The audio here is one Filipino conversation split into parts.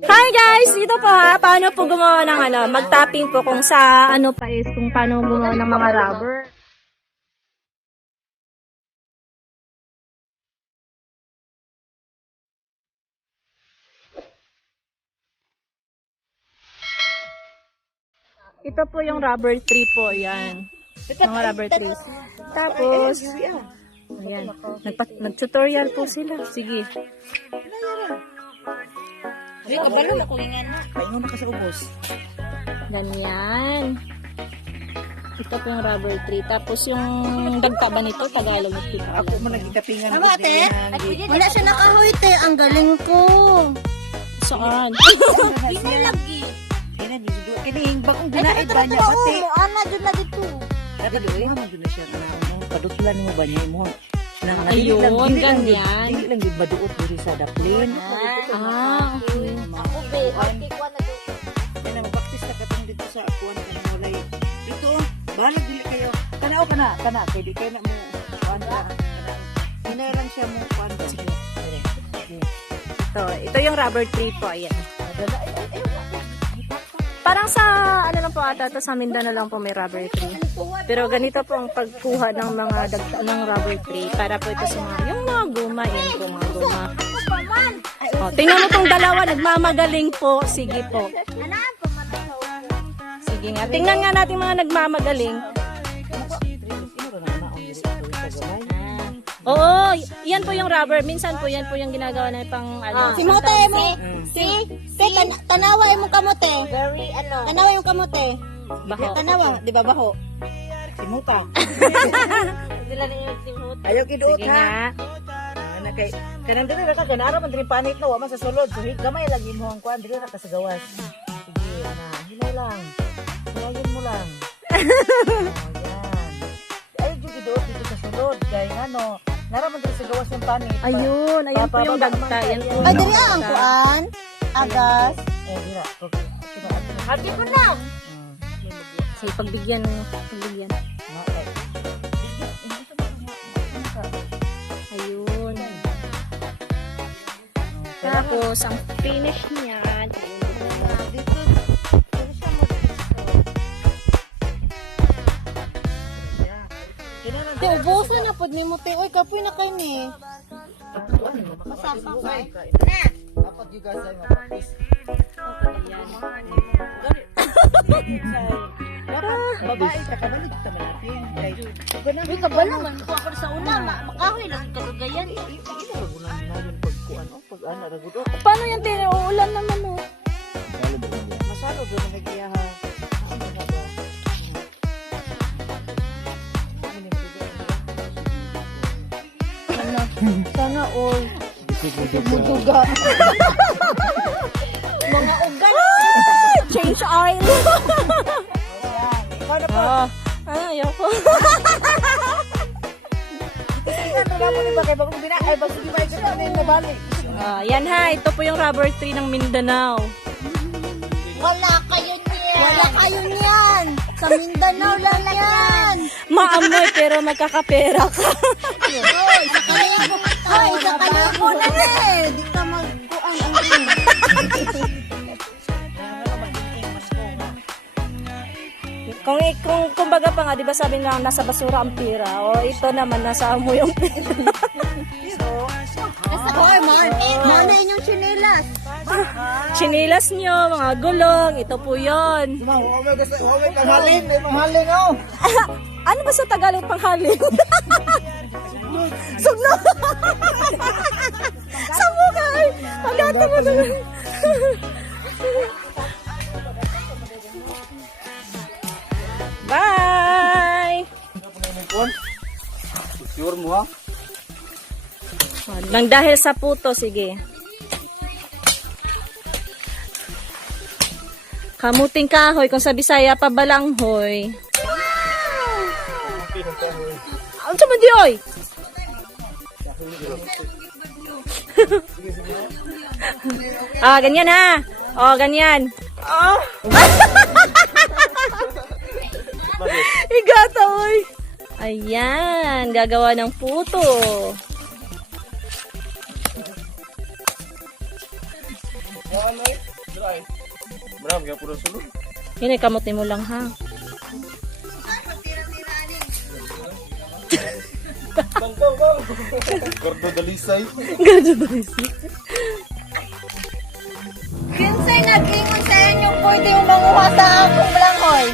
Hi guys! Dito po ha, paano po gumawa ng mag-tapping po kung sa pa is kung paano gumawa ng mga rubber. Ito po yung rubber tree po, yan. Mga rubber trees. Tapos, ayan, nag-tutorial po sila. Sige. Ay, kabalo na kulingan na. Kayo na kasi ubos. Ganyan. Ito po yung rubber tree. Tapos yung dagta ba nito, Tagalog ito. Ako mo nagkitapingan. Ano ate? Wala siya nakahoy te. Ang galing ko. Saan? Pinalagi. Kining bagong ginaid ba niya pati? Ana dyan na dito. Dati doon mo dun na siya. Padutulan mo ba niya mo? Ayun, ganyan. Hindi lang yung maduot diri sa daplin. Okay. Ako be. Okay ko na dito. Kaya na mag-practice na katong dito sa akuan ka na walay. Dito, balag dili kayo. Tanaw ka na. Kaya di kayo na mo. Kuan ka. Hinay lang siya mo. Kuan ka. Ito yung rubber tree po. Ayan. Parang sa, lang po ata, sa Mindanao lang po may rubber tree. Pero ganito po ang pagkuha ng mga dagta ng rubber tree para po ito sa mga, yung mga guma, yan po mga guma. O, tingnan mo tong dalawa, nagmamagaling po. Sige po. Sige nga, tingnan nga natin mga nagmamagaling. Oo, yan po yung rubber. Minsan po yan po yung ginagawa na pang Si Mote mo. Si tanaway mo kamote. Very Tanaway mo kamote. baho. Tanawa, di ba baho? Simuta. Sila na yung simut. Ayaw kiduot Sige ha. nga. Kanang dili ra ka ganara man diri panit na wa man sa sulod. So gamay lagi mo ang kuan diri ra ka sa gawas. Sige na, hinay lang. Hinayun mo lang. Ayan. Ayaw jud kiduot dito sa sulod kay ano, nara man diri sa gawas yung panit. Ayun po yung dagta. Yan po Ay, yung dali ang dagta. kuan. Agas. Dira. Happy ko na. Sige, pagbigyan. Okay. Ayun. Tapos, ang finish niyan. Te, ubusan na pod ni mo te. Oy, kapoy na kay ni. Masapa ka. Dapat you guys ay mag-practice. Babae ka kadali kita malapin. Uy, kabalo man ko ako sa una. Makahoy lang kagagayan. Paano yan, Tine? Uulan naman, oh. Masalo doon ang nagiyaha. Sana all. Muduga. Mga ugan. Change oil. Paano po? Ayoko. Yan ha, ito po yung rubber tree ng Mindanao. Wala kayo niyan. Sa Mindanao lang yan. Maamoy pero magkakapera ka. Hoy, sa kanya mo na eh. Di ka magkuang ang Kung kumbaga pa nga, di ba sabi nga nasa basura ang pira? O ito naman, nasa amo yung pira. Hoy, mana inyong chinelas. Chinilas nyo, mga gulong, ito po yun. Panghalin oh. Ano ba sa Tagalog panghalin? Sugno! Sa mukha! Pagkata mo na. Bye! Sure mo ha? Nang dahil sa puto, sige. Kamuting kahoy, kung sa Bisaya pa balanghoy. Ano sa mandi, oy? Ganyan ha. Ganyan. Igata, oy. Ayan, gagawa ng puto. Marami ka puro sulod. Yun ay kamutin mo lang ha. Gordo dalisay. Gado ba isi? Kinsay nag-ingon sa inyo pwede yung manguha sa akong langhoy.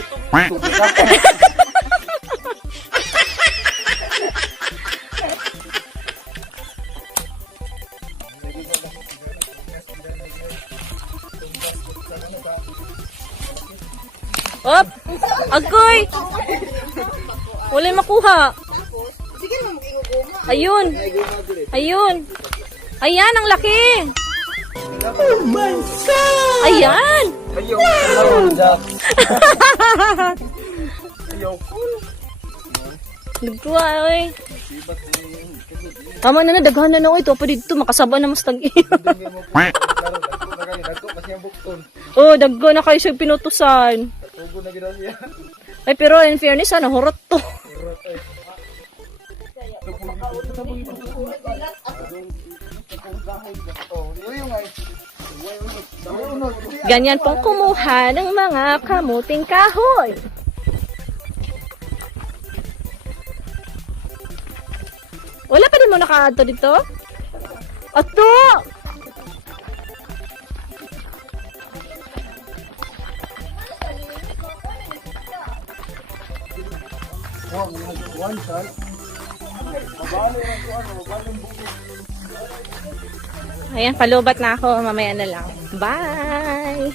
Op! Agoy! Wala makuha. Sige mo mag-inguguma. Ayun. Ayun. Ayan, ang laki. Oh my God! Ayan. Ayaw. Ayaw. Nagkuha, oy. Tama na na, daghan na na, oy. Ito pa dito, makasaba na mas tag-iyo. Dagko kasi ang bukton. Oh, daggo na kayo siya pinutusan. Tugo na ginawa siya. Ay, pero in fairness, ano, hurot to. Ganyan pong kumuha ng mga kamuting kahoy. Wala pa din mo naka-add dito? Ato! Ayan, palubat na ako. Mamaya na lang. Bye!